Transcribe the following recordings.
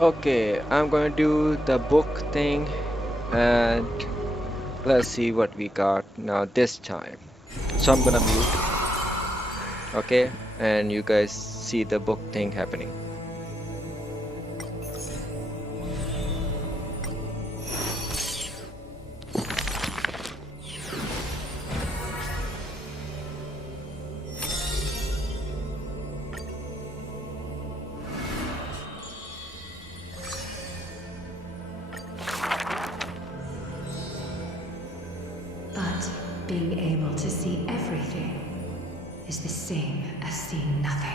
Okay, I'm gonna do the book thing and let's see what we got now this time. So I'm gonna mute, okay? And you guys see the book thing happening. But being able to see everything is the same as seeing nothing.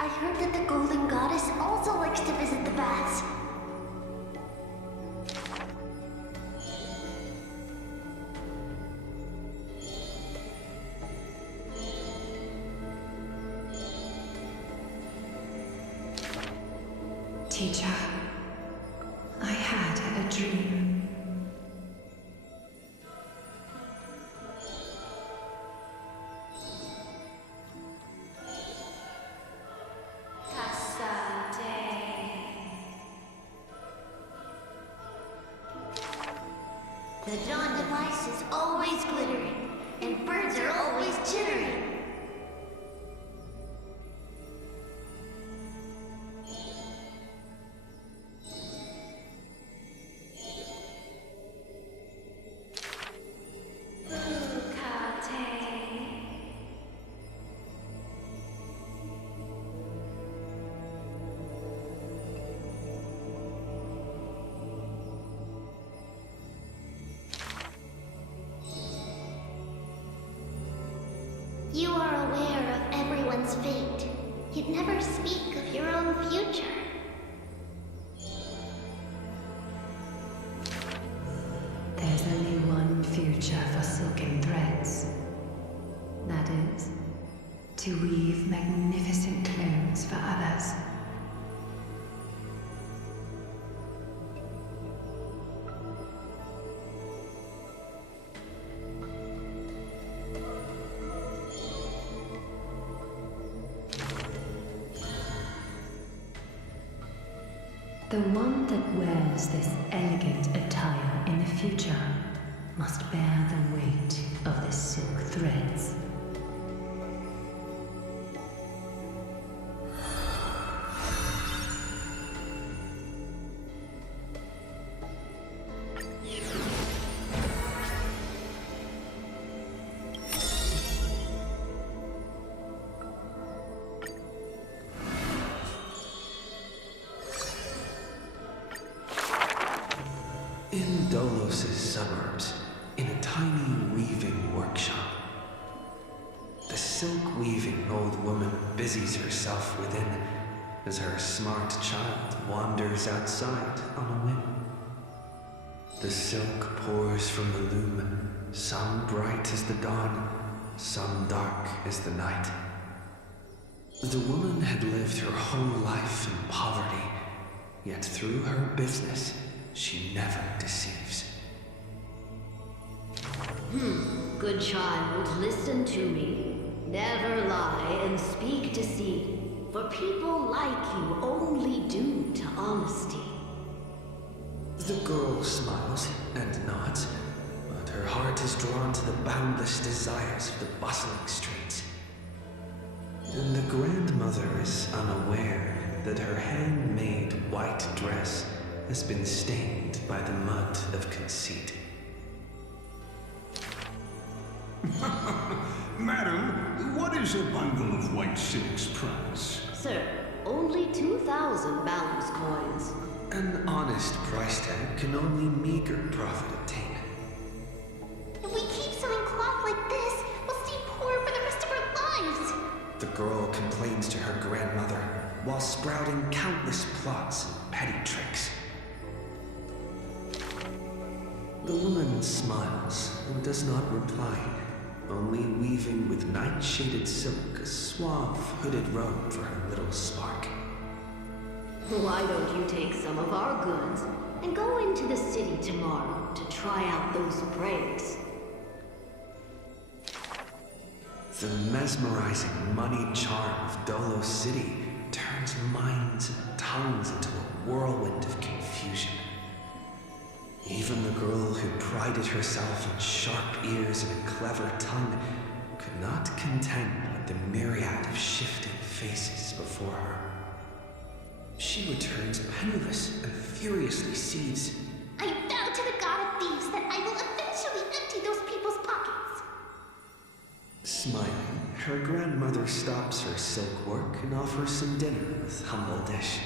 I heard that the Golden Goddess also likes to visit the baths. Teacher, I had a dream. The dawn device is always glittering, and birds are always chittering. You are aware of everyone's fate, yet never speak of your own future. There's only one future for silken threads. That is, to weave magnificent clothes for others. The one that wears this elegant attire in the future must bear the weight of the silk threads. In Dolos' suburbs, in a tiny weaving workshop, the silk-weaving old woman busies herself within as her smart child wanders outside on a whim. The silk pours from the loom, some bright as the dawn, some dark as the night. The woman had lived her whole life in poverty, yet through her business, she never deceives. Good child, listen to me. Never lie and speak deceit, for people like you only do to honesty. The girl smiles and nods, but her heart is drawn to the boundless desires of the bustling streets. And the grandmother is unaware that her handmade white dress has been stained by the mud of conceit. Madam, what is a bundle of white silk's price? Sir, only 2,000 balance coins. An honest price tag can only meager profit obtain. If we keep sewing cloth like this, we'll stay poor for the rest of our lives. The girl complains to her grandmother while sprouting countless plots and petty tricks. The woman smiles and does not reply, only weaving with night-shaded silk a suave hooded robe for her little spark. Why don't you take some of our goods and go into the city tomorrow to try out those breaks? The mesmerizing moneyed charm of Dolo City turns minds and tongues into a whirlwind of confusion. Even the girl who prided herself on sharp ears and a clever tongue could not contend with the myriad of shifting faces before her. She returns penniless and furiously seethes. I vow to the god of thieves that I will eventually empty those people's pockets. Smiling, her grandmother stops her silk work and offers some dinner with humble dish.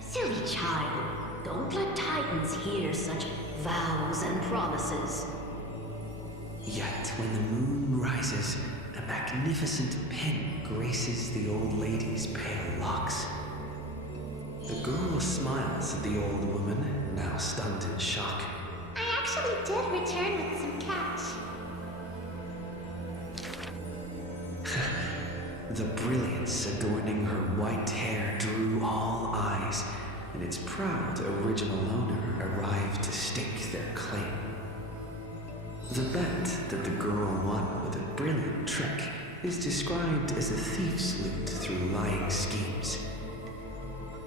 Silly child, don't let Titans hear such vows and promises. Yet when the moon rises, a magnificent pin graces the old lady's pale locks. The girl smiles at the old woman, now stunned in shock. I actually did return with some cash. The brilliance adorning her white hair drew all eyes, and its proud original owner arrived to stake their claim. The bet that the girl won with a brilliant trick is described as a thief's loot through lying schemes.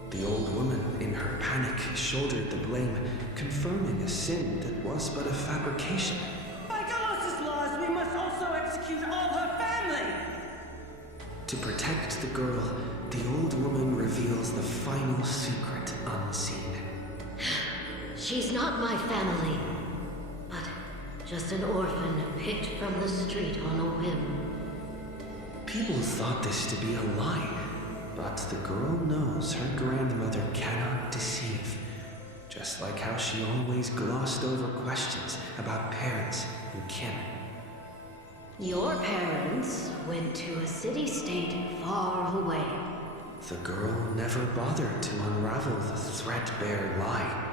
The old woman, in her panic, shouldered the blame, confirming a sin that was but a fabrication. By Golos' laws, we must also execute all her family! To protect the girl, the old woman reveals the final secret unseen. She's not my family, but just an orphan picked from the street on a whim. People thought this to be a lie, but the girl knows her grandmother cannot deceive, just like how she always glossed over questions about parents and kin. Your parents went to a city-state far away. The girl never bothered to unravel the threadbare lie.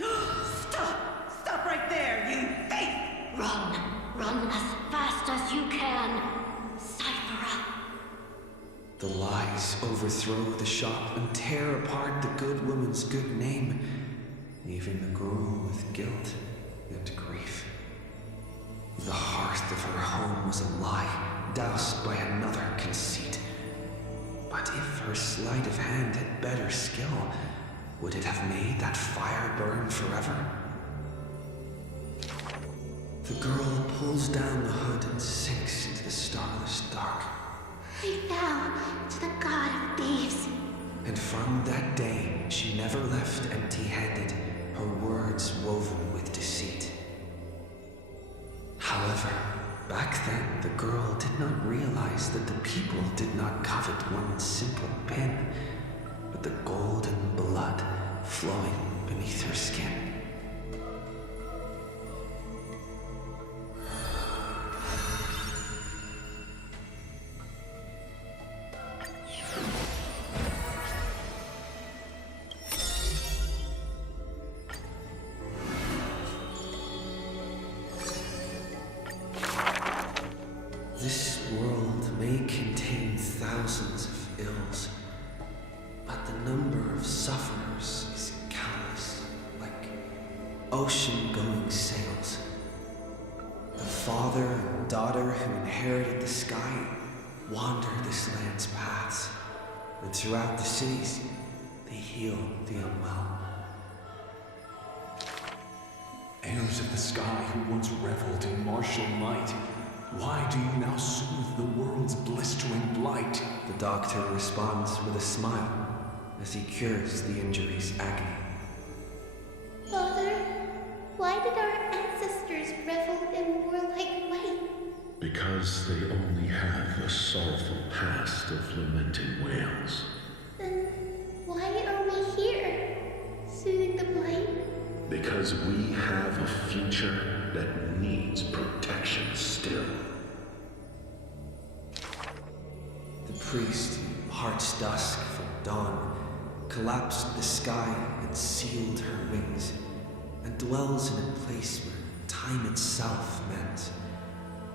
Stop right there, you thief! Run as fast as you can. Cypher. The lies overthrow the shop and tear apart the good woman's good name, leaving the girl with guilt and grief. The hearth of her home was a lie, doused by another conceit. But if her sleight of hand had better skill, would it have made that fire burn forever? The girl pulls down the hood and sinks into the starless dark. I vow to the god of thieves. And from that day, she never left empty-handed, her words woven with deceit. However, back then the girl did not realize that the people did not covet one simple pin, but the golden blood flowing beneath her skin. This world may contain thousands of ills, but the number of sufferers is countless, like ocean-going sails. The father and daughter who inherited the sky wander this land's paths, and throughout the cities, they heal the unwell. Heirs of the sky who once reveled in martial might, why do you now soothe the world's blistering blight? The doctor responds with a smile as he cures the injury's agony. Father, why did our ancestors revel in warlike might? Because they only have a sorrowful past of lamenting wails. Then why are we here, soothing the blight? Because we have a future that needs protection still. The priest, heart's dusk from dawn, collapsed the sky and sealed her wings. and dwells in a place where time itself mends,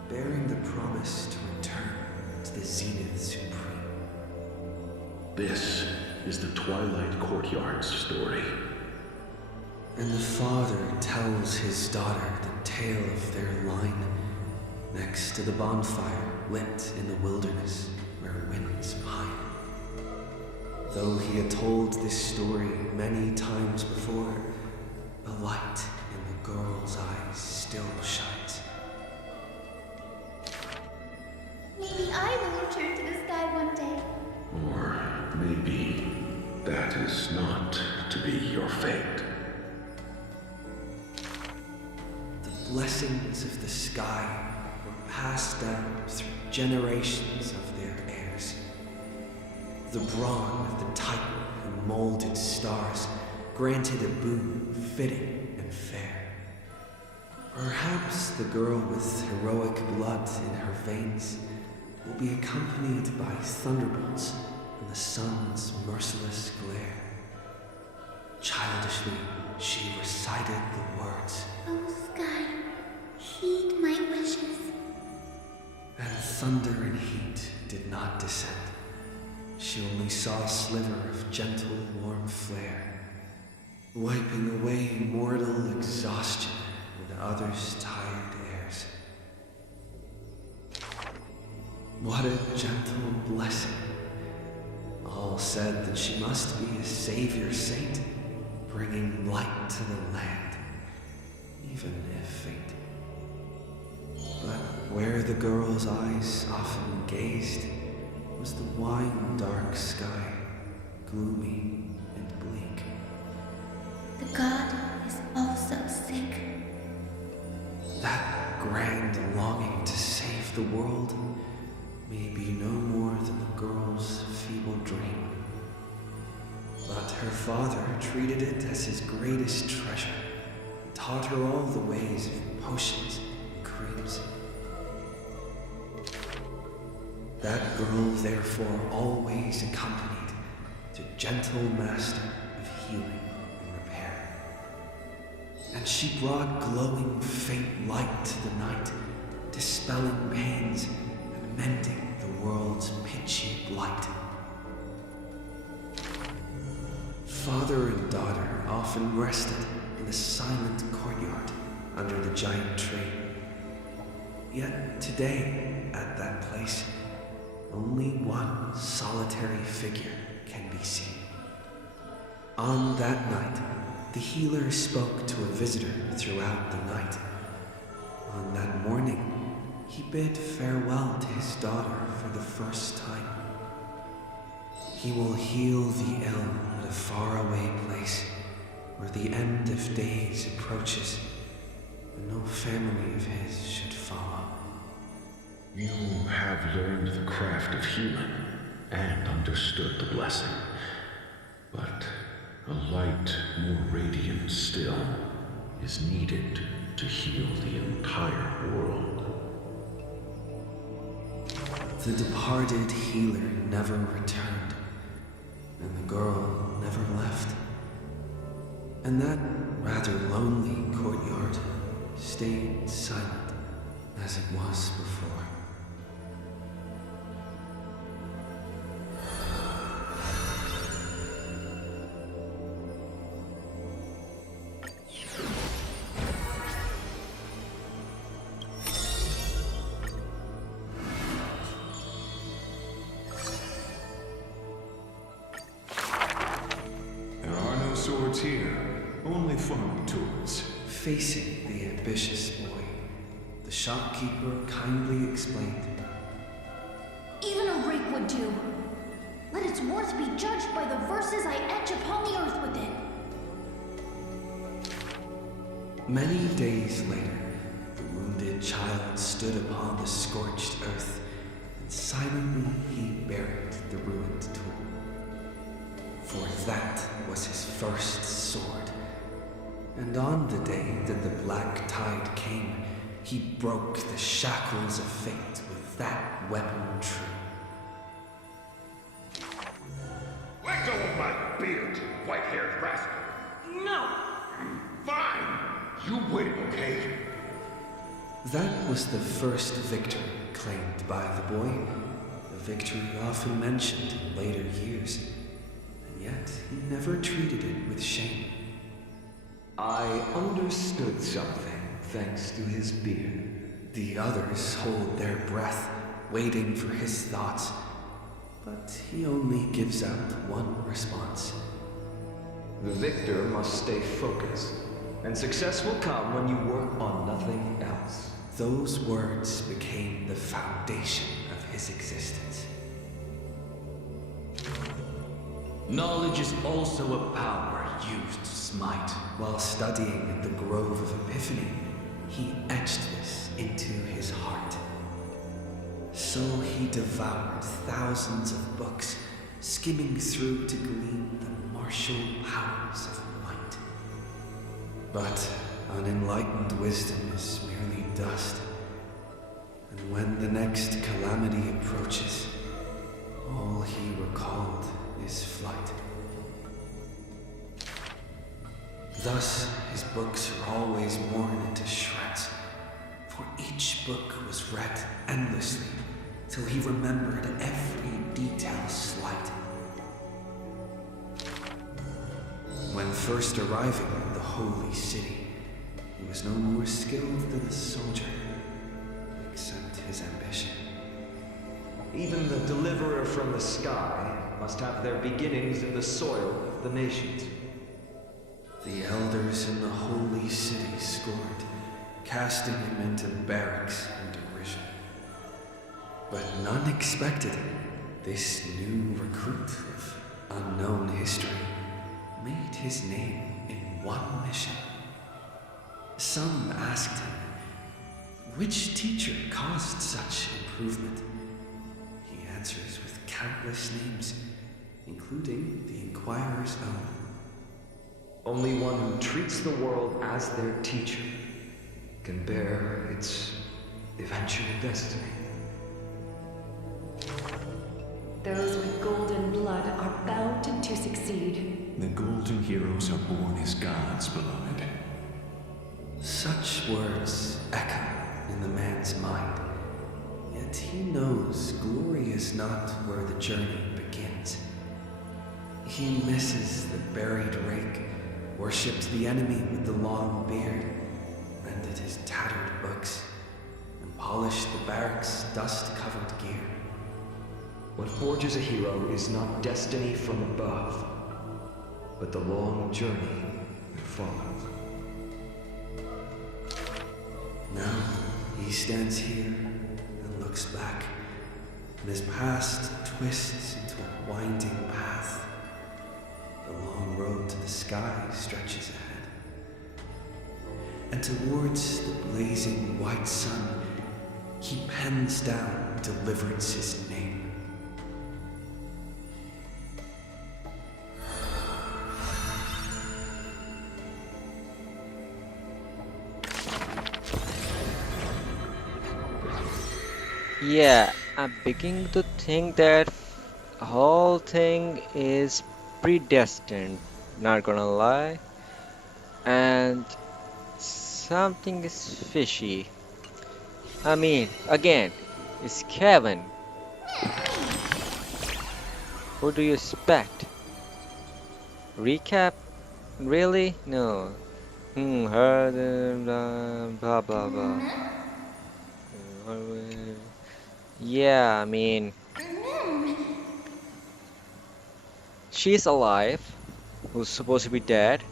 bearing the promise to return to the Zenith Supreme. This is the Twilight Courtyard's story. And the father tells his daughter the tale of their line, next to the bonfire lit in the wilderness where winds pine. Though he had told this story many times before, the light in the girl's eyes still shines. Maybe I will return to the sky one day. Or maybe that is not to be your fate. The blessings of the sky were passed down through generations of their heirs. The brawn of the Titan who molded stars granted a boon fitting and fair. Perhaps the girl with heroic blood in her veins will be accompanied by thunderbolts and the sun's merciless glare. Childishly, she recited the words, Oh sky, heed my wishes. and thunder and heat did not descend. She only saw a sliver of gentle, warm flare, wiping away mortal exhaustion and others' tired airs. What a gentle blessing. All said that she must be a savior saint, bringing light to the land, even if faint. But where the girl's eyes often gazed was the wine-dark sky, gloomy and bleak. The god is also sick. That grand longing to save the world may be no more than the girl's feeble dream. But her father treated it as his greatest treasure, and taught her all the ways of potions and creams. That girl therefore always accompanied the gentle master of healing and repair. And she brought glowing faint light to the night, dispelling pains and mending the world's pitchy blight. Father and daughter often rested in the silent courtyard under the giant tree. Yet today, at that place, only one solitary figure can be seen. On that night, the healer spoke to a visitor throughout the night. On that morning, he bid farewell to his daughter for the first time. He will heal the ill at a faraway place where the end of days approaches and no family of his should follow. You have learned the craft of healing and understood the blessing. But a light more radiant still is needed to heal the entire world. The departed healer never returned, and the girl never left. And that rather lonely courtyard stayed silent as it was before. There are no swords here, only farming tools. Facing the ambitious boy, the shopkeeper kindly explained, Even a rake would do. Let its worth be judged by the verses I etch upon the earth with it. Many days later, the wounded child stood upon the scorched earth, and silently he buried the ruined tool. For that was his first sword. And on the day that the black tide came, he broke the shackles of fate with that weapon true. Let go of my beard, you white-haired rascal! No! Fine! You win, okay? That was the first victory claimed by the boy, a victory often mentioned in later years, and yet he never treated it with shame. I understood something thanks to his beard. The others hold their breath, waiting for his thoughts, but he only gives out one response. The victor must stay focused, and success will come when you work on nothing else. Those words became the foundation of his existence. Knowledge is also a power used to smite. While studying at the Grove of Epiphany, he etched this into his heart. So he devoured thousands of books, skimming through to glean the martial powers of might. But unenlightened wisdom is merely dust, and when the next calamity approaches, all he recalled is flight. Thus, his books are always worn into shreds, for each book was read endlessly till he remembered every detail slight. When first arriving at the holy city, he was no more skilled than a soldier, except his ambition. Even the deliverer from the sky must have their beginnings in the soil of the nations. The elders in the holy city scorned, casting him into barracks in derision. But none expected this new recruit of unknown history made his name in one mission. Some asked him, which teacher caused such improvement? He answers with countless names, including the Inquirer's own. Only one who treats the world as their teacher can bear its eventual destiny. Those with golden blood are bound to succeed. The golden heroes are born as gods, beloved. Such words echo in the man's mind, yet he knows glory is not where the journey begins. He misses the buried rake, worshipped the enemy with the long beard, mended his tattered books, and polished the barracks' dust-covered gear. What forges a hero is not destiny from above, but the long journey that follows. Now he stands here and looks back, and his past twists into a winding path. The long road to the sky stretches ahead, and towards the blazing white sun, he pens down Deliverance's name. Yeah, I'm beginning to think that whole thing is predestined, not gonna lie, and something is fishy. I mean, again, it's Kevin. Who do you expect? Recap? Really? No. Her, blah blah blah. Yeah, I mean, she's alive, who's supposed to be dead.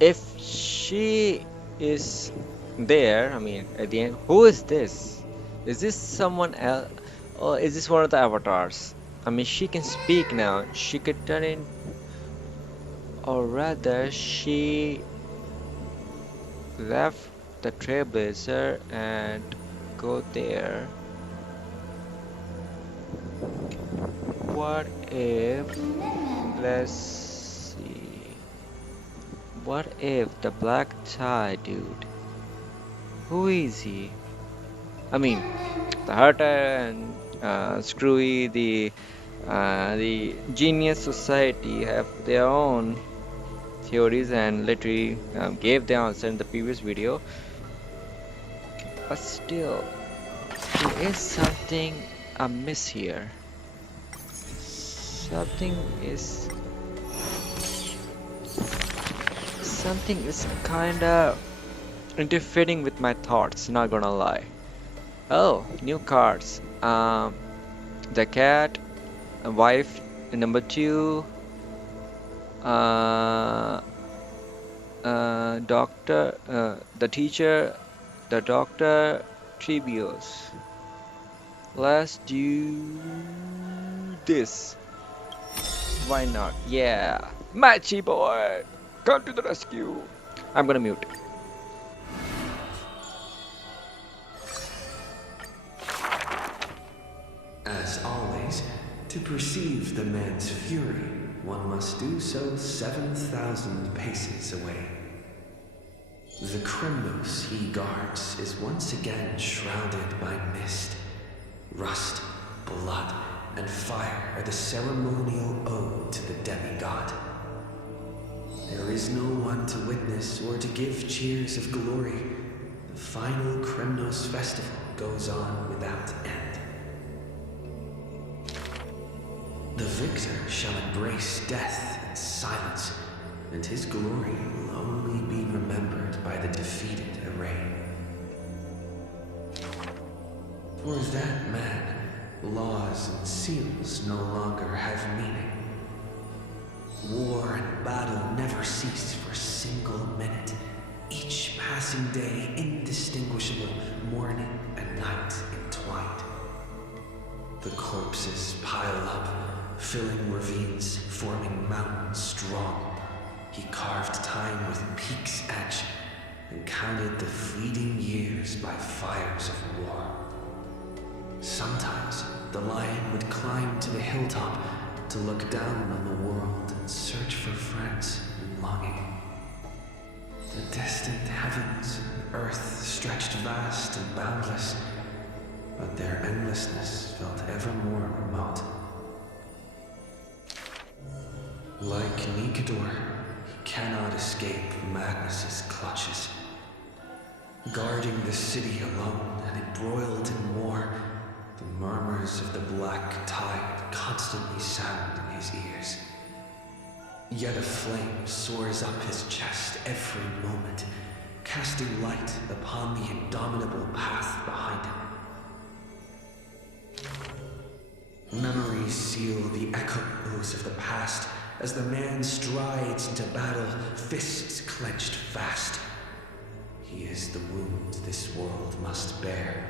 If she is there, I mean, at the end, who is this? Is this someone else? Or is this one of the avatars? I mean, she can speak now. She could turn in, or rather, she left the Trailblazer and go there. What if, let's see, what if the black tie dude, who is he? I mean, the Hunter and Screwy, the Genius Society have their own theories and literally gave the answer in the previous video. But still, there is something amiss here. Something is kinda interfering with my thoughts, not gonna lie. Oh, new cards. The cat, wife number two, uh, doctor, the teacher, the doctor, trivios. Let's do this. Why not? Yeah, Matchy boy, come to the rescue. I'm gonna mute. As always, to perceive the man's fury, one must do so 7,000 paces away. The Kremnos he guards is once again shrouded by mist. Rust, blood, and fire are the ceremonial ode to the demigod. There is no one to witness or to give cheers of glory. The final Kremnos festival goes on without end. The victor shall embrace death in silence, and his glory will only be remembered by the defeated array. For that man, laws and seals no longer have meaning. War and battle never cease for a single minute, each passing day indistinguishable, morning and night entwined. The corpses pile up, filling ravines, forming mountains strong. He carved time with peak's edge and counted the fleeting years by fires of war. Sometimes the lion would climb to the hilltop to look down on the world and search for friends and longing. The distant heavens and earth stretched vast and boundless, but their endlessness felt ever more remote. Like Nikador, he cannot escape madness's clutches. Guarding the city alone and embroiled in war, the murmurs of the black tide constantly sound in his ears. Yet a flame soars up his chest every moment, casting light upon the indomitable path behind him. Memories seal the echoes of the past as the man strides into battle, fists clenched fast. He is the wound this world must bear,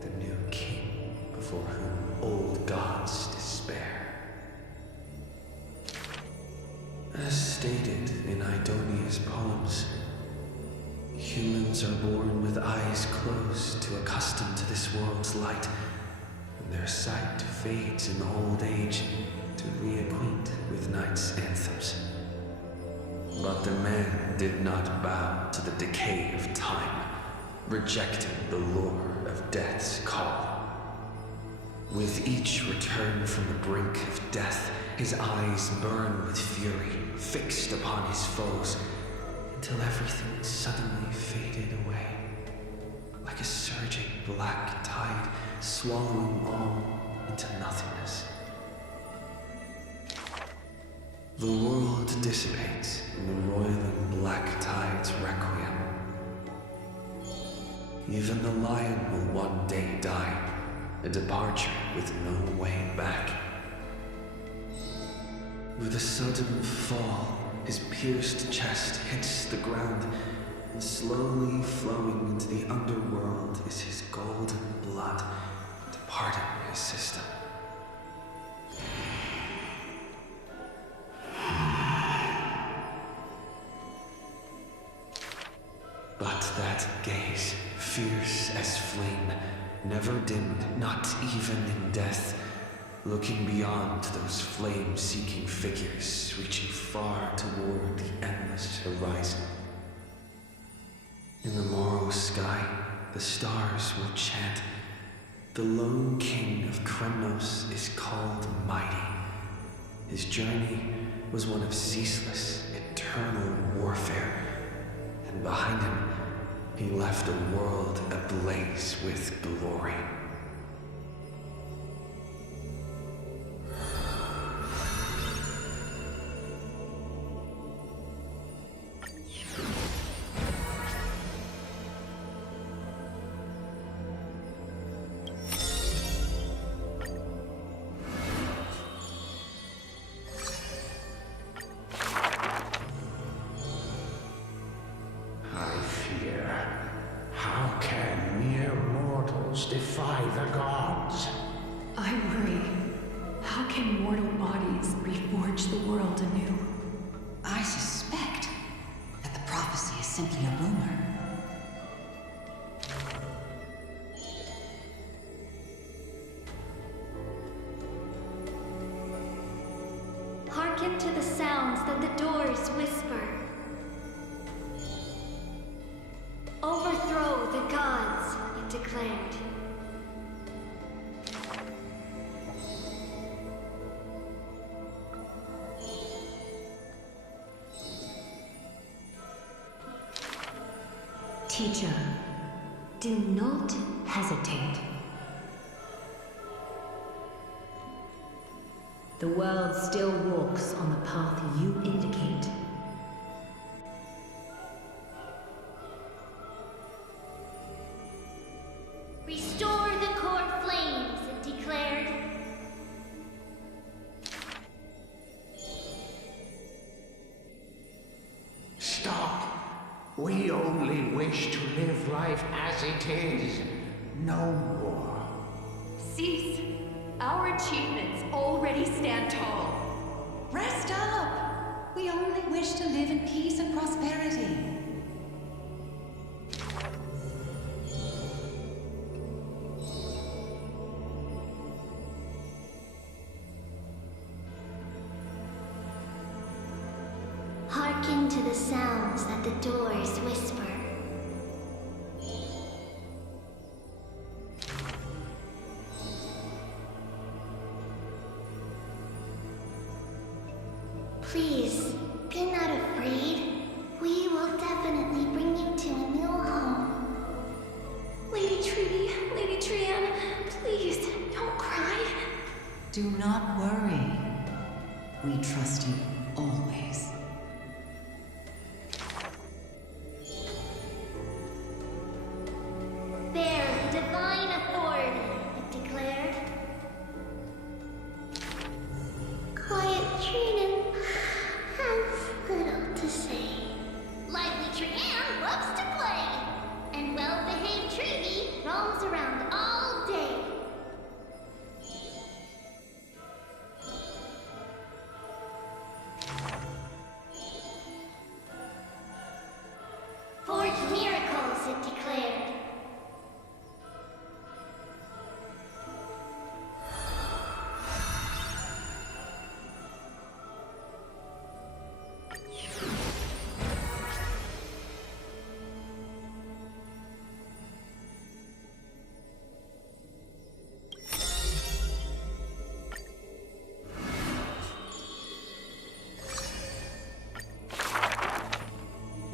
the new king before whom old gods despair. As stated in Idonia's poems, humans are born with eyes closed to accustom to this world's light, and their sight fades in old age to reacquaint with night's anthems. But the man did not bow to the decay of time, rejecting the lure of death's call. With each return from the brink of death, his eyes burn with fury, fixed upon his foes, until everything suddenly faded away, like a surging black tide swallowing all into nothingness. The world dissipates in the roiling black tide's requiem. Even the lion will one day die, a departure with no way back. With a sudden fall, his pierced chest hits the ground, and slowly flowing into the underworld is his golden blood, departing his system. But that gaze, fierce as flame, never dimmed, not even in death, looking beyond those flame-seeking figures, reaching far toward the endless horizon. In the morrow sky, the stars will chant, "The lone king of Kremnos is called mighty. His journey was one of ceaseless, eternal eternal warfare, and behind him, he left a world ablaze with glory. I fear. How can mere mortals defy the gods? I worry. How can mortal bodies reforge the world anew? I suspect that the prophecy is simply a rumor. Hearken to the sounds that the doors whisper. Overthrow the gods, it declared. Teacher, do not hesitate. The world still walks on the path you indicate. Restore the core flames, it declared. Stop. We only wish to live life as it is. No more. Cease. Our achievements already stand tall. Rest up! We only wish to live in peace and prosperity. Hearken to the sounds that the doors whisper. Please, be not afraid. We will definitely bring you to a new home. Lady Treaty, Lady Trian, please, don't cry. Do not worry. We trust you always. Bear divine authority, it declared. Quiet Trian has little to say. Lively Trian loves to play, and well-behaved Treaty roams around all day. Forge miracles, it declared.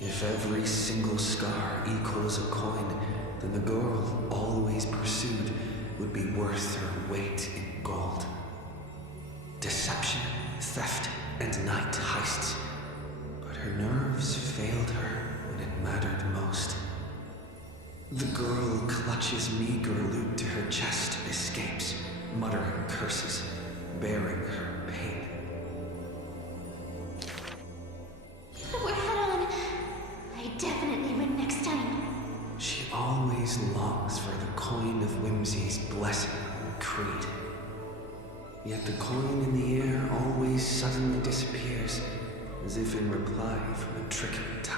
If every single scar equals a coin, then the girl always pursued would be worth her weight in gold. Deception, theft, and night heists. But her nerves failed her when it mattered most. The girl clutches meager loot to her chest and escapes, muttering curses, bearing her pain. We're head on. I definitely win next time. She always longs for the coin of Whimsy's blessing and creed. Yet the coin in the air always suddenly disappears, as if in reply from a trickery type.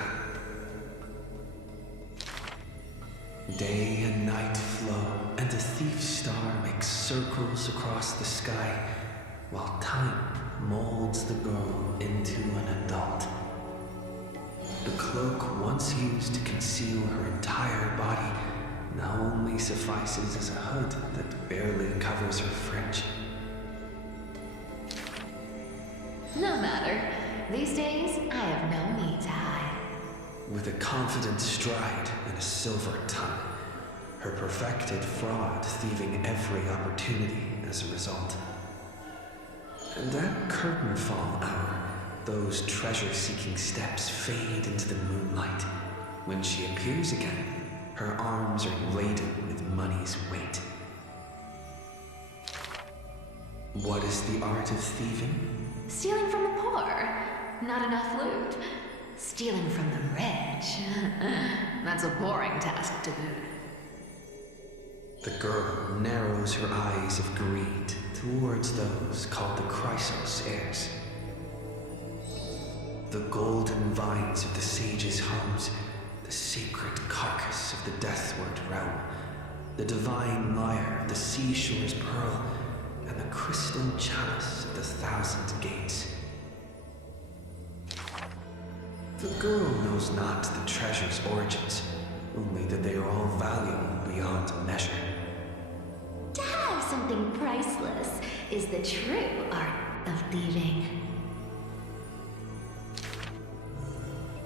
Day and night flow, and the thief's star makes circles across the sky, while time molds the girl into an adult. The cloak once used to conceal her entire body now only suffices as a hood that barely covers her fringe. No matter. These days, I have no need to hide. With a confident stride and a silver tongue, her perfected fraud thieving every opportunity as a result. And at curtain fall hour, those treasure-seeking steps fade into the moonlight. When she appears again, her arms are laden with money's weight. What is the art of thieving? Stealing from the poor. Not enough loot. Stealing from the rich. That's a boring task to do. The girl narrows her eyes of greed towards those called the Chrysos heirs. The golden vines of the sages' homes, the sacred carcass of the deathward realm, the divine lyre of the seashore's pearl, and the crystal chalice of the thousand gates. The girl knows not the treasure's origins, only that they are all valuable beyond measure. To have something priceless is the true art of thieving.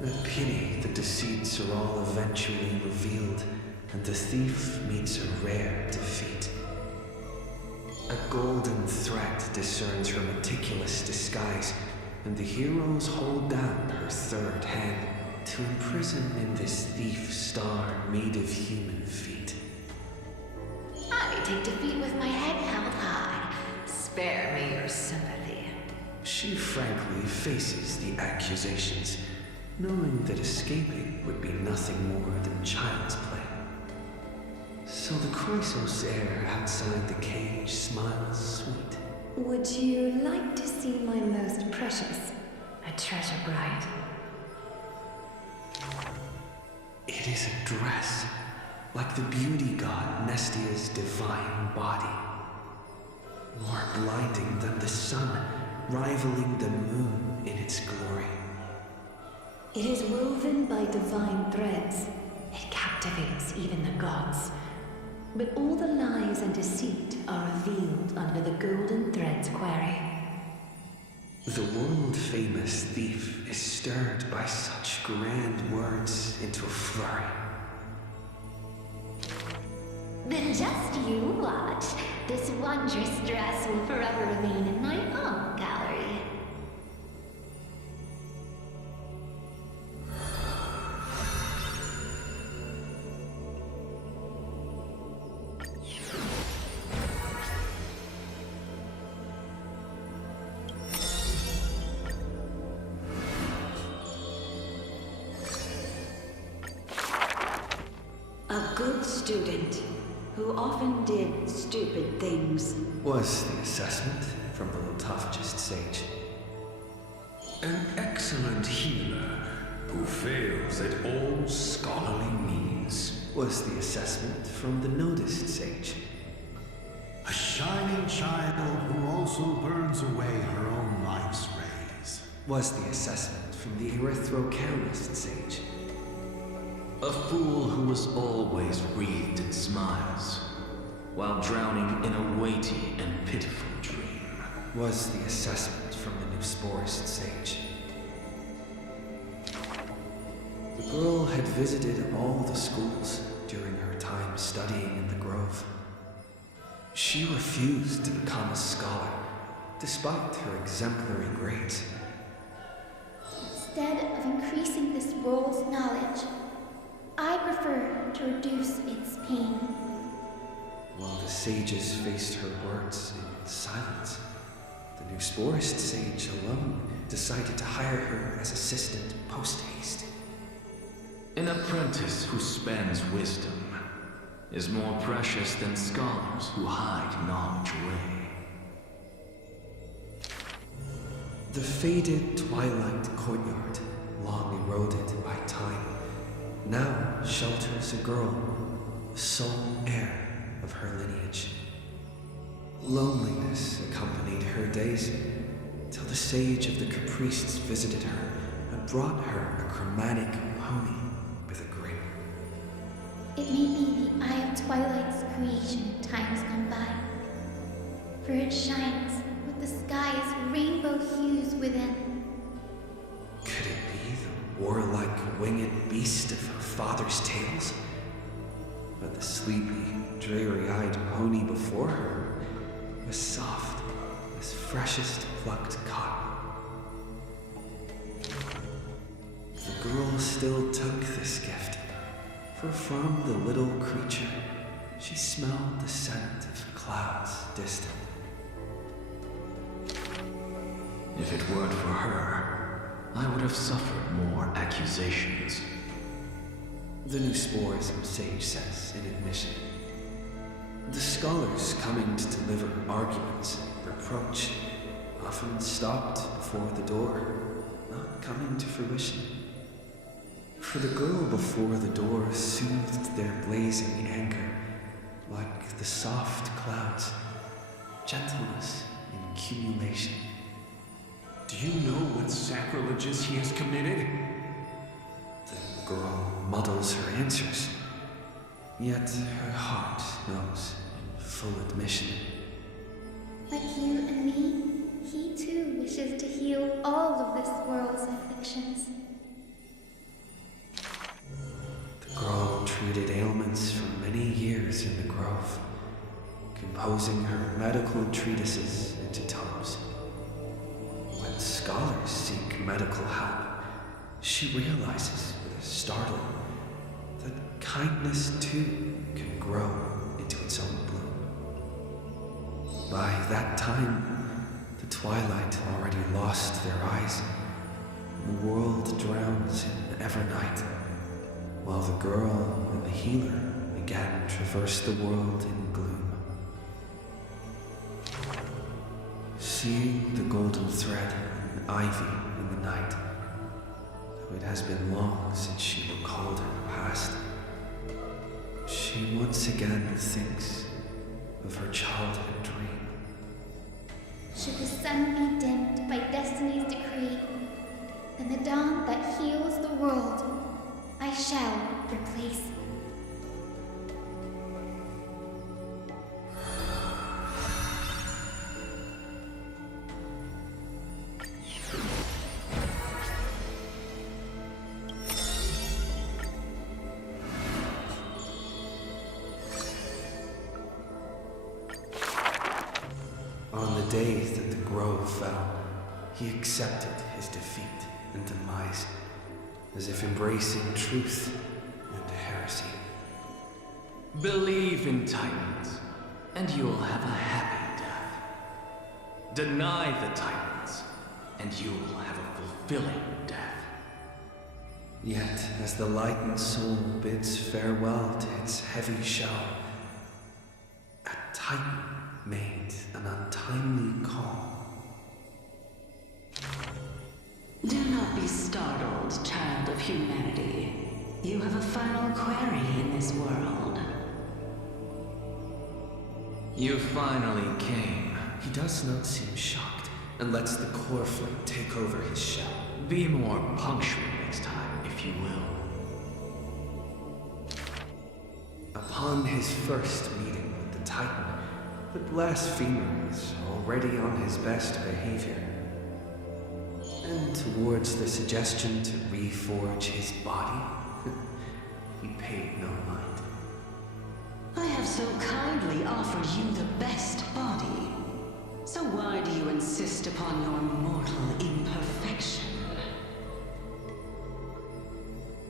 A pity the deceits are all eventually revealed, and the thief meets a rare defeat. A golden thread discerns her meticulous disguise, and the heroes hold down her third hand to imprison in this thief star made of human feet. I take defeat with my head held high. Spare me your sympathy. She frankly faces the accusations, knowing that escaping would be nothing more than child's play. So the Chrysos heir outside the cage smiles sweet. Would you like to see my most precious, a treasure bride? It is a dress, like the beauty god Nestia's divine body. More blinding than the sun, rivaling the moon in its glory. It is woven by divine threads. It captivates even the gods. But all the lies and deceit are revealed under the golden thread's query. The world-famous thief is stirred by such grand words into a flurry. Then just you watch. This wondrous dress will forever remain in my own gallery. A good student who often did stupid things. Was the assessment from the Lotophagist sage. An excellent healer who fails at all scholarly means. Was the assessment from the Nodist sage. A shining child who also burns away her own life's rays. Was the assessment from the Erythrocharonist sage. A fool who was always wreathed in smiles, while drowning in a weighty and pitiful dream. Was the assessment from the Neusporist sage. The girl had visited all the schools during her time studying in the Grove. She refused to become a scholar, despite her exemplary grades. Instead of increasing this world's knowledge, I prefer to reduce its pain. While the sages faced her words in silence, the Neusporist sage alone decided to hire her as assistant post-haste. An apprentice who spends wisdom is more precious than scholars who hide knowledge away. The faded twilight courtyard, long eroded by time, now shelters a girl, the sole heir of her lineage. Loneliness accompanied her days, till the sage of the Caprists visited her and brought her a chromatic pony with a grin. It may be the Eye of Twilight's creation in times gone by, for it shines with the sky's rainbow hues within. winged beast of her father's tales? But the sleepy, dreary-eyed pony before her was soft as freshest plucked cotton. The girl still took this gift, for from the little creature she smelled the scent of clouds distant. If it weren't for her, I would have suffered more accusations. The new sporism sage says in admission. The scholars coming to deliver arguments and reproach often stopped before the door, not coming to fruition. For the girl before the door soothed their blazing anger like the soft clouds, gentleness in cumulation. Do you know what sacrileges he has committed? The girl muddles her answers, yet her heart knows in full admission. Like you and me, he too wishes to heal all of this world's afflictions. The girl treated ailments for many years in the grove, composing her medical treatises into tomes. When scholars seek medical help, she realizes with a startle that kindness too can grow into its own bloom. By that time, the twilight already lost their eyes, and the world drowns in evernight, while the girl and the healer again traverse the world in gloom. Seeing the golden thread and ivy in the night, though it has been long since she recalled her past, she once again thinks of her childhood dream. Should the sun be dimmed by destiny's decree, then the dawn that heals the world I shall replace. On the day that the grove fell, he accepted his defeat and demise, as if embracing truth and heresy. Believe in Titans, and you'll have a happy death. Deny the Titans, and you'll have a fulfilling death. Yet, as the lightened soul bids farewell to its heavy shell, a Titan made an untimely call. Do not be startled, child of humanity. You have a final query in this world. You finally came. He does not seem shocked and lets the core flame take over his shell. Be more punctual next time, if you will. Upon his first meeting with the Titan, the blasphemer was already on his best behavior. And towards the suggestion to reforge his body, he paid no mind. I have so kindly offered you the best body. So why do you insist upon your mortal imperfection?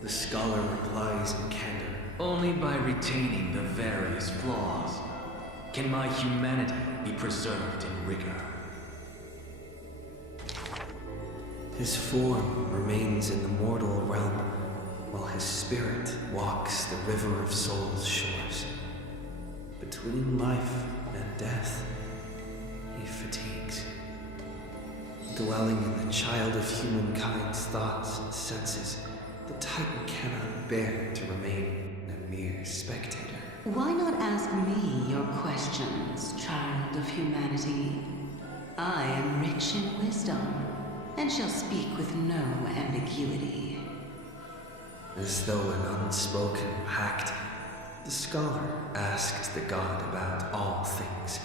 The scholar replies in candor. Only by retaining the various flaws can my humanity be preserved in rigor. His form remains in the mortal realm, while his spirit walks the river of soul's shores. Between life and death, he fatigues. Dwelling in the child of humankind's thoughts and senses, the Titan cannot bear to remain a mere spectator. Why not ask me your questions, child of humanity? I am rich in wisdom, and shall speak with no ambiguity. As though an unspoken pact, the scholar asked the god about all things,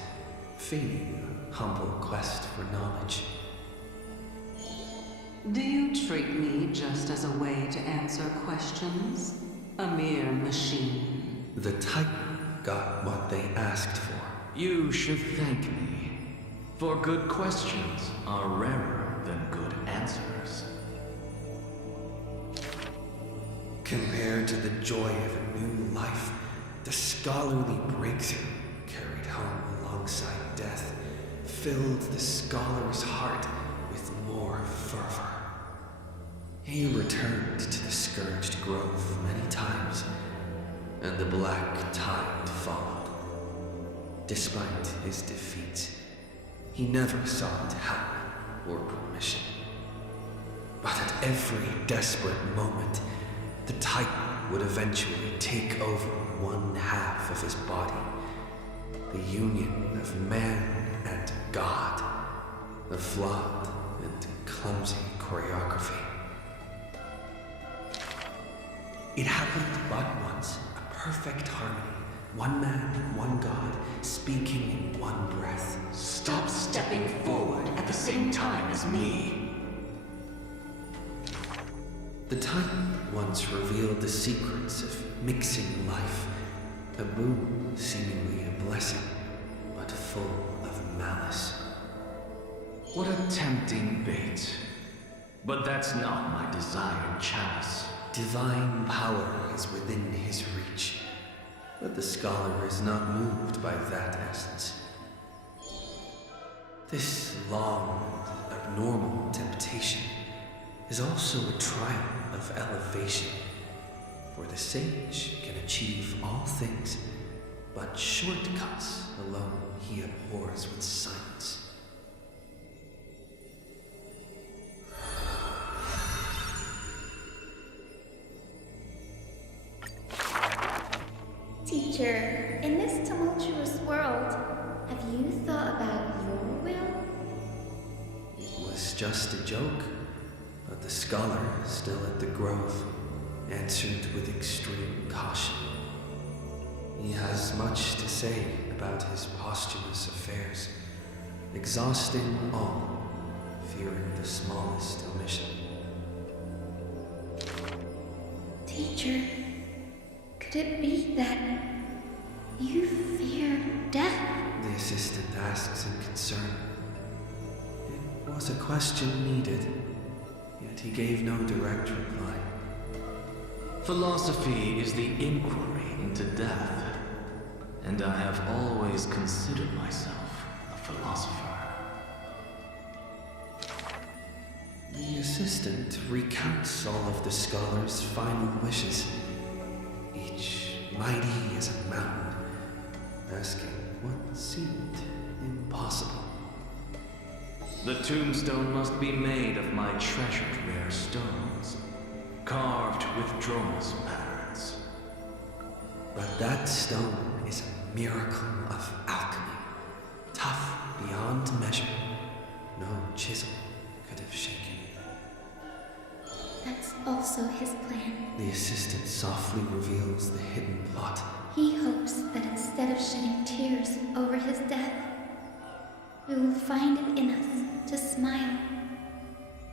feigning a humble quest for knowledge. Do you treat me just as a way to answer questions? A mere machine? The Titan got what they asked for. You should thank me. For good questions are rarer than good answers. Compared to the joy of a new life, the scholarly breakthrough carried home alongside death filled the scholar's heart with more fervor. He returned to the Scourged Grove many times, and the Black Tide followed. Despite his defeats, he never sought help or permission. But at every desperate moment, the Titan would eventually take over one half of his body. The union of man and God. A flawed and clumsy choreography. It happened but once, a perfect harmony. One man, one God, speaking in one breath. Stop stepping forward at the same time as me. The Titan once revealed the secrets of mixing life, a boon seemingly a blessing, but full of malice. What a tempting bait. But that's not my desired chalice. Divine power is within his reach, but the scholar is not moved by that essence. This long and abnormal temptation is also a trial of elevation, for the sage can achieve all things, but shortcuts alone he abhors with silence. Teacher, in this tumultuous world, have you thought about your will? It was just a joke, but the scholar, still at the grove, answered with extreme caution. He has much to say about his posthumous affairs, exhausting all, fearing the smallest omission. Teacher, could it be that you fear death? The assistant asks in concern. It was a question needed, yet he gave no direct reply. Philosophy is the inquiry into death, and I have always considered myself a philosopher. The assistant recounts all of the scholar's final wishes, each mighty as a mountain, asking what seemed impossible. The tombstone must be made of my treasured rare stones, carved with Droma's patterns. But that stone is a miracle of alchemy, tough beyond measure. No chisel could have shaken. That's also his plan. The assistant softly reveals the hidden plot. He hopes that instead of shedding tears over his death, we will find it in us to smile,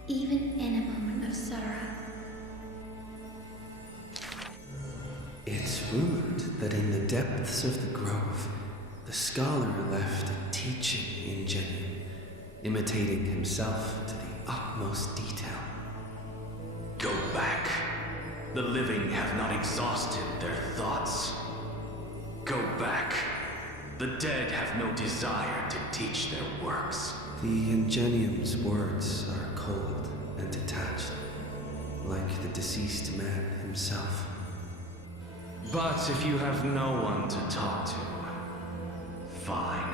even in a moment of sorrow. It's rumored that in the depths of the grove, the scholar left a teaching ingenium, imitating himself to the utmost detail. Go back. The living have not exhausted their thoughts. Go back. The dead have no desire to teach their works. The ingenium's words are cold and detached, like the deceased man himself. But if you have no one to talk to, fine.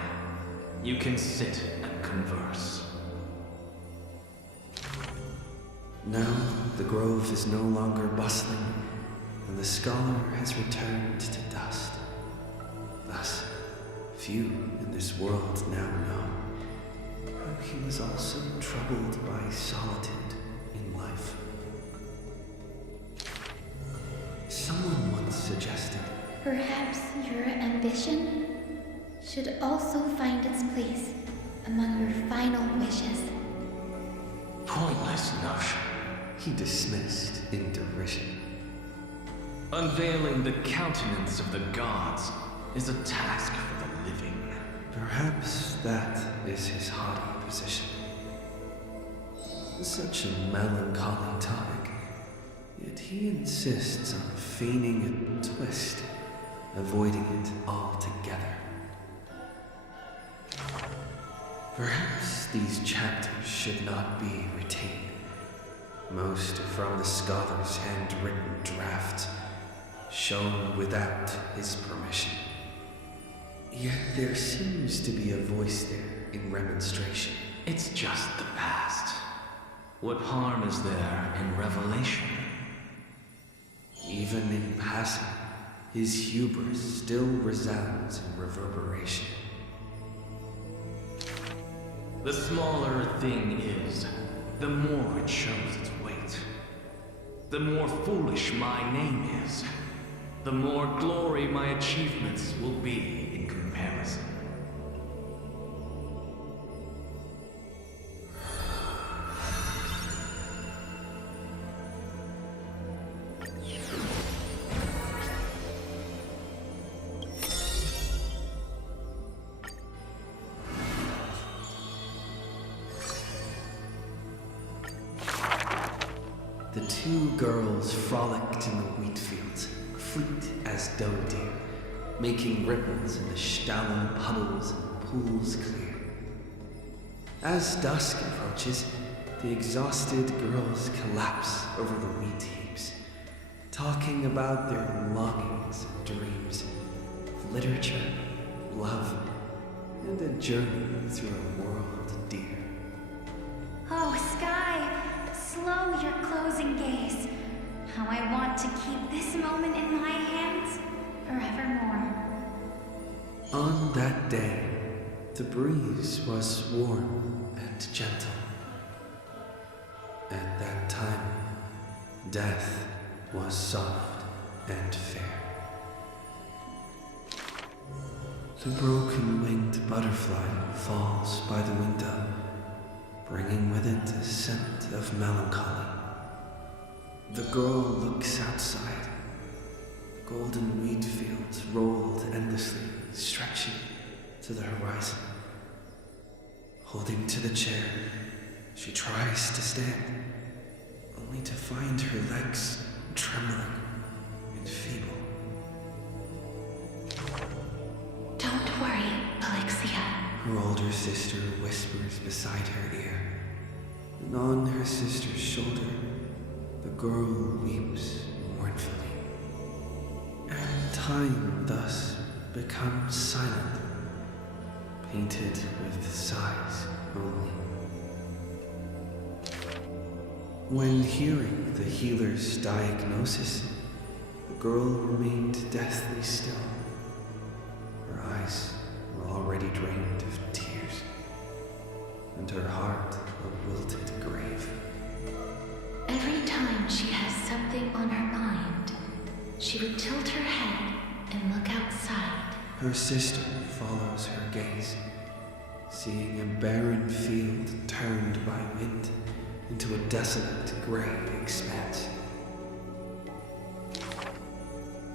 You can sit and converse. Now the grove is no longer bustling, and the scholar has returned to dust. Thus, few in this world now know how he was also troubled by solitude in life. Someone once suggested, Perhaps your ambition should also find its place among your final wishes. Pointless notion. He dismissed in derision. Unveiling the countenance of the gods is a task for the living. Perhaps that is his haughty position. Such a melancholy topic, yet he insists on feigning a twist, avoiding it altogether. Perhaps these chapters should not be retained. Most are from the scholar's handwritten drafts, shown without his permission. Yet there seems to be a voice there in remonstration. It's just the past. What harm is there in revelation? Even in passing, his hubris still resounds in reverberation. The smaller a thing is, the more it shows its weight. The more foolish my name is, the more glory my achievements will be in comparison. The two girls frolicked in the wheat fields, fleet as doe deer, making ripples in the shallow puddles and pools clear. As dusk approaches, the exhausted girls collapse over the wheat heaps, talking about their longings and dreams of literature, love, and a journey through a world dear. Oh, Sky, slow your closing gaze. How I want to keep this moment in my hands forevermore. On that day, the breeze was warm and gentle. At that time, death was soft and fair. The broken-winged butterfly falls by the window, bringing with it a scent of melancholy. The girl looks outside. Golden wheat fields rolled endlessly, stretching to the horizon. Holding to the chair, she tries to stand, only to find her legs trembling and feeble. Don't worry, Alexia. Her older sister whispers beside her ear, and on her sister's shoulder, the girl weeps mournfully. And time thus becomes silent, painted with sighs only. When hearing the healer's diagnosis, the girl remained deathly still. Her eyes were already drained of tears, and her heart a wilted grave. Every time she has something on her mind, she would tilt her head and look outside. Her sister follows her gaze, seeing a barren field turned by wind into a desolate gray expanse.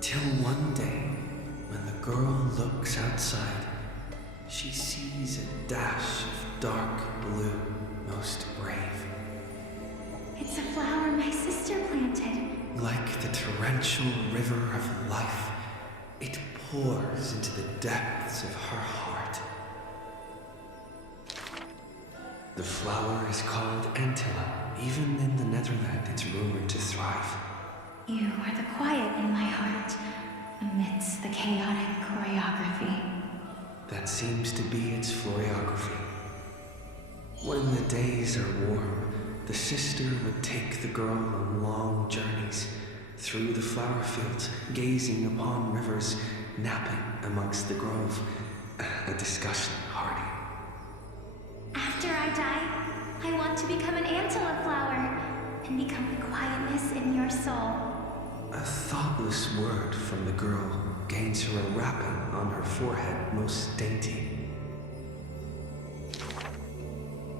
Till one day, when the girl looks outside, she sees a dash of dark blue, most brave. It's a flower my sister planted. Like the torrential river of life, it pours into the depths of her heart. The flower is called Antilla. Even in the Netherlands, it's rumored to thrive. You are the quiet in my heart, amidst the chaotic choreography. That seems to be its choreography. When the days are warm, the sister would take the girl on long journeys through the flower fields, gazing upon rivers, napping amongst the grove, a discussion hardy. After I die, I want to become an Antilla flower and become the quietness in your soul. A thoughtless word from the girl gains her a wrapping on her forehead most dainty.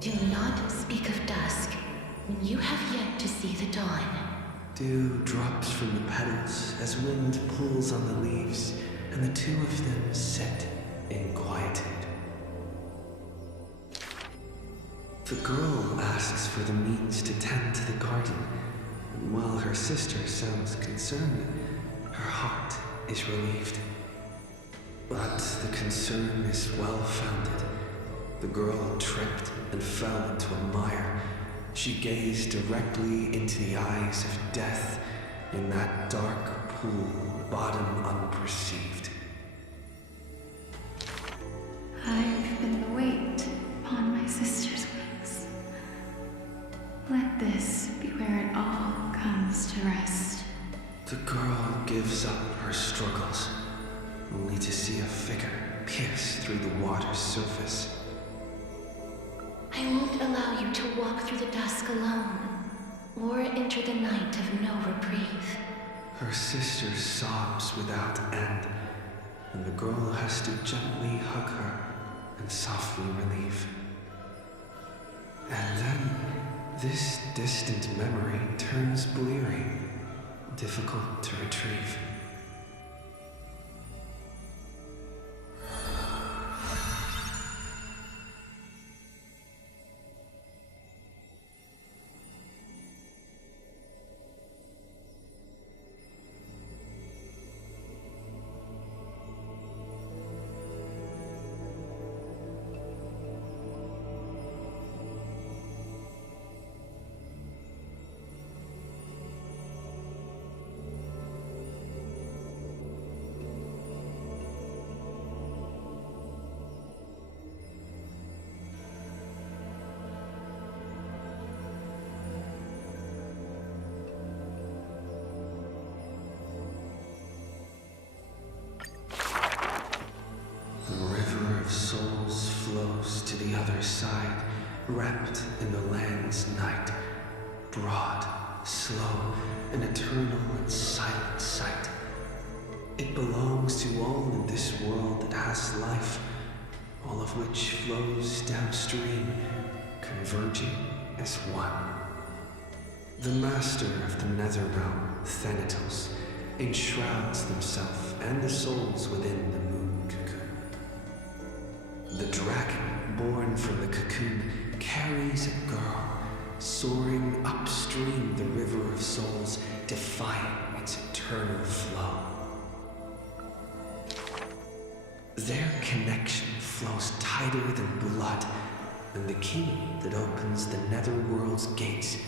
Do not speak of dusk. You have yet to see the dawn. Dew drops from the petals as wind pulls on the leaves, and the two of them sit in quietude. The girl asks for the means to tend to the garden, and while her sister sounds concerned, her heart is relieved. But the concern is well-founded. The girl tripped and fell into a mire. She gazed directly into the eyes of death in that dark pool, bottom unperceived. I've been the weight upon my sister's wings. Let this be where it all comes to rest. The girl gives up her struggles, only to see a figure pierce through the water's surface. I won't allow you to walk through the dusk alone, or enter the night of no reprieve. Her sister sobs without end, and the girl has to gently hug her and softly relieve. And then, this distant memory turns bleary, difficult to retrieve. Souls flows to the other side, wrapped in the land's night. Broad, slow, an eternal and silent sight. It belongs to all in this world that has life, all of which flows downstream, converging as one. The master of the nether realm, Thanatos, enshrouds themselves and the souls within the moon cocoon. The dragon, born from the cocoon, carries a girl, soaring upstream the river of souls, defying its eternal flow. Their connection flows tighter than blood, and the key that opens the netherworld's gates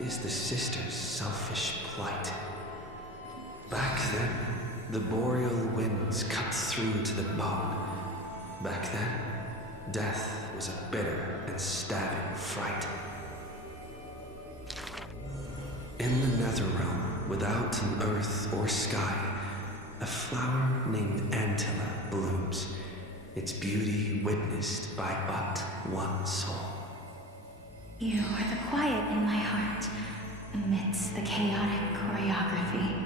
is the sister's selfish plight. Back then, the boreal winds cut through to the bone. Back then, death was a bitter and stabbing fright. In the netherrealm, without an earth or sky, a flower named Antilla blooms, its beauty witnessed by but one soul. You are the quiet in my heart, amidst the chaotic choreography.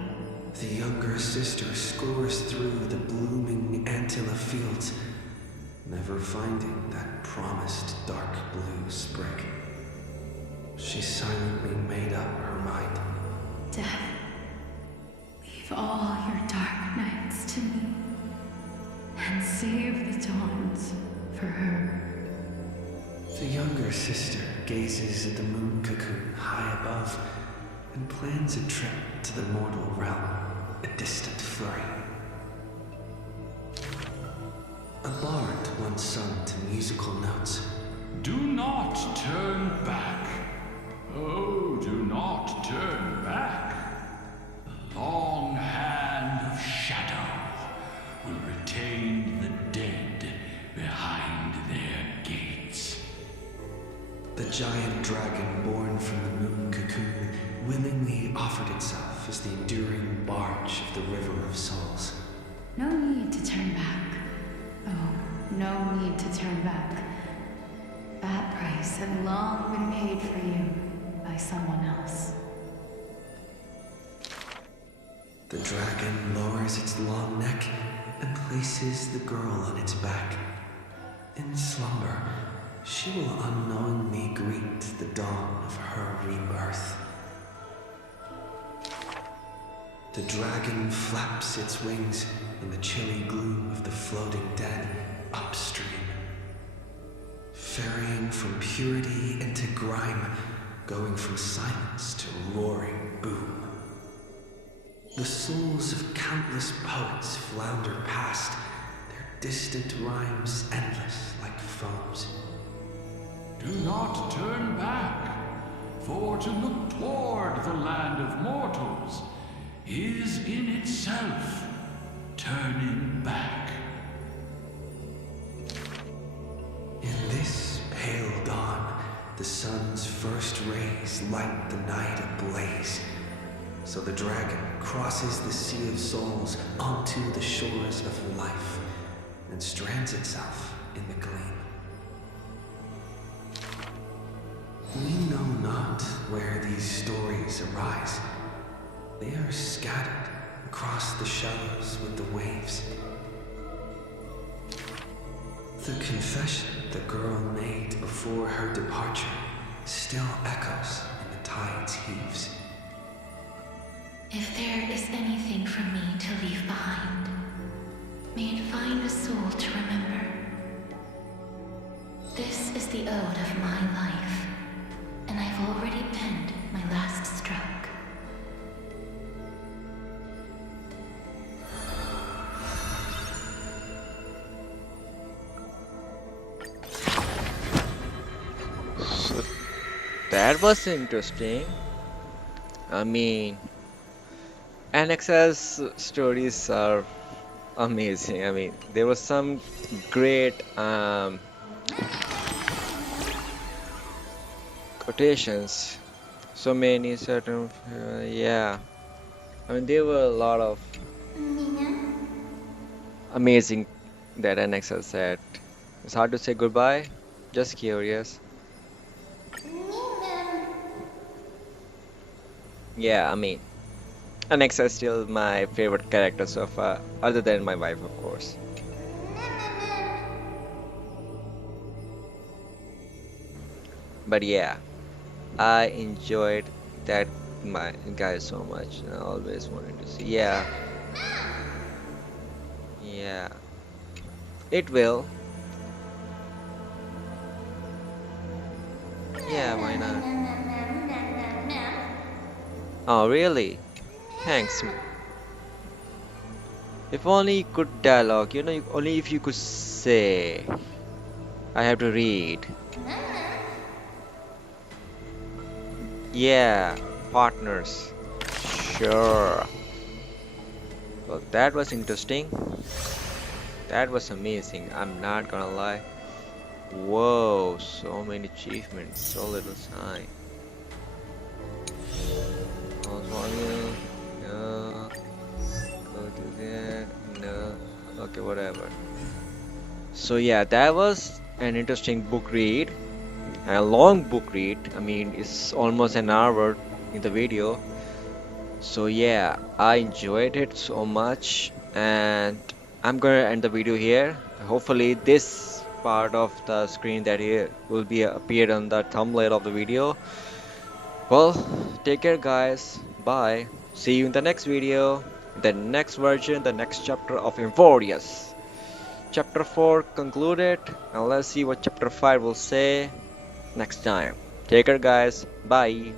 The younger sister scores through the blooming Antilla fields, never finding that promised dark blue sprig. She silently made up her mind. Death, leave all your dark nights to me, and save the dawns for her. The younger sister gazes at the moon cocoon high above and plans a trip to the mortal realm, a distant flurry. A bard once sung to musical notes. Do not turn back. Oh, do not turn back. The long hand of shadow will retain the dead behind their gates. The giant dragon born from the moon cocoon willingly offered itself as the enduring barge of the River of Souls. No need to turn back. Oh, no need to turn back. That price had long been paid for you by someone else. The dragon lowers its long neck and places the girl on its back. In slumber, she will unknowingly greet the dawn of her rebirth. The dragon flaps its wings in the chilly gloom of the floating dead upstream, ferrying from purity into grime, going from silence to roaring boom. The souls of countless poets flounder past, their distant rhymes endless like foams. Do not turn back, for to look toward the land of mortals is in itself turning back. In this pale dawn, the sun's first rays light the night ablaze. So the dragon crosses the sea of souls onto the shores of life and strands itself in the gleam. We know not where these stories arise. They are scattered across the shallows with the waves. The confession the girl made before her departure still echoes in the tide's heaves. If there is anything for me to leave behind, may it find a soul to remember. This is the ode of my life, and I've already penned my last stroke. So that was interesting. I mean, NXS stories are amazing. I mean, there was some great quotations. So many certain, yeah. I mean, there were a lot of amazing that NXS said. It's hard to say goodbye. Just curious. Yeah, I mean, NXS is still my favorite character so far, other than my wife, of course. But yeah, I enjoyed that my guy so much. I always wanted to see. Yeah, yeah, it will. Yeah, why not? Oh, really? Thanks. If only you could dialogue, only if you could say, I have to read. Yeah, partners. Sure. Well, that was interesting. That was amazing. I'm not gonna lie. Whoa, so many achievements, so little time. No. Go to that. No. Okay, whatever. So yeah, that was an interesting book read. A long book read. I mean, it's almost an hour in the video. So yeah, I enjoyed it so much, and I'm gonna end the video here. Hopefully this part of the screen that here will be appeared on the thumbnail of the video. Well, take care guys. Bye. See you in the next video, the next version, the next chapter of Amphoreus. Chapter 4 concluded, and let's see what chapter 5 will say next time. Take care guys. Bye.